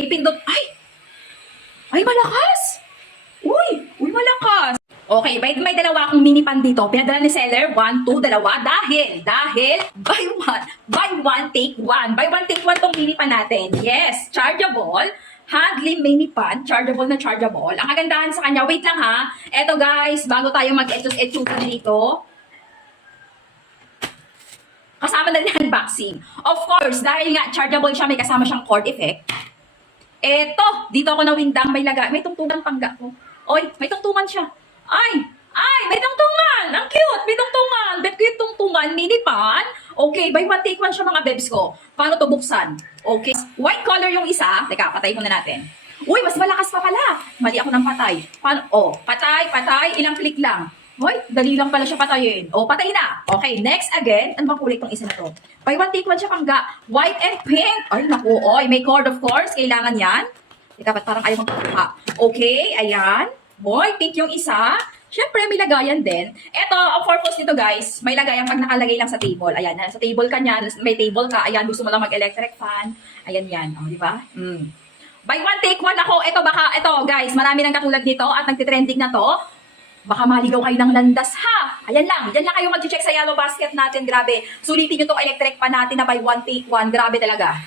Ipindot. Ay, malakas! Uy, malakas! Okay, may dalawa akong mini pan dito. Pinadala ni seller, 1, 2, dalawa. Dahil, buy one, take one. Buy one, take one tong mini pan natin. Yes, chargeable. Handling mini pan, chargeable na chargeable. Ang kagandahan sa kanya, wait lang ha. Eto guys, bago tayo mag-etus-etusan dito, kasama na rin ang unboxing. Of course, dahil nga chargeable siya, may kasama siyang cord effect. Eto, dito ako nawindang, may tungtungan pangga ko. Oy, may tungtungan siya. Ay, may tungtungan! Ang cute! May tungtungan! Bet ko yung tungtungan, mini pan. Okay, buy one, take one siya mga bebs ko. Paano to buksan? Okay, white color yung isa. Teka, patay muna natin. Uy, mas malakas pa pala. Mali ako ng patay. Paano? Oh, patay. Ilang click lang. Hoy, dali lang pala siya patayin. Oh, patay na. Okay, next again. Ano bang kulay itong isa na to? Buy one, take one siya pangga. White and pink. Ay, naku. Oy, may cord of course. Kailangan yan. Teka, ba't parang ayaw magpakuha? Okay, ayan. Boy, pink yung isa. Siyempre, may lagayan din. Ito, ang purpose nito guys, may lagayan pag nakalagay lang sa table. Ayan, sa table ka niyan, may table ka. Ayan, gusto mo lang mag-electric fan. Ayan yan. O, di ba? Buy one, take one ako. Ito guys, marami nang katulad nito at nagtitrending na to. Baka maligaw kayo ng landas ha. Ayan lang. Diyan lang kayo mag-check sa yellow basket natin. Grabe. Sulitin nyo itong electric fan natin na buy one, take one. Grabe talaga.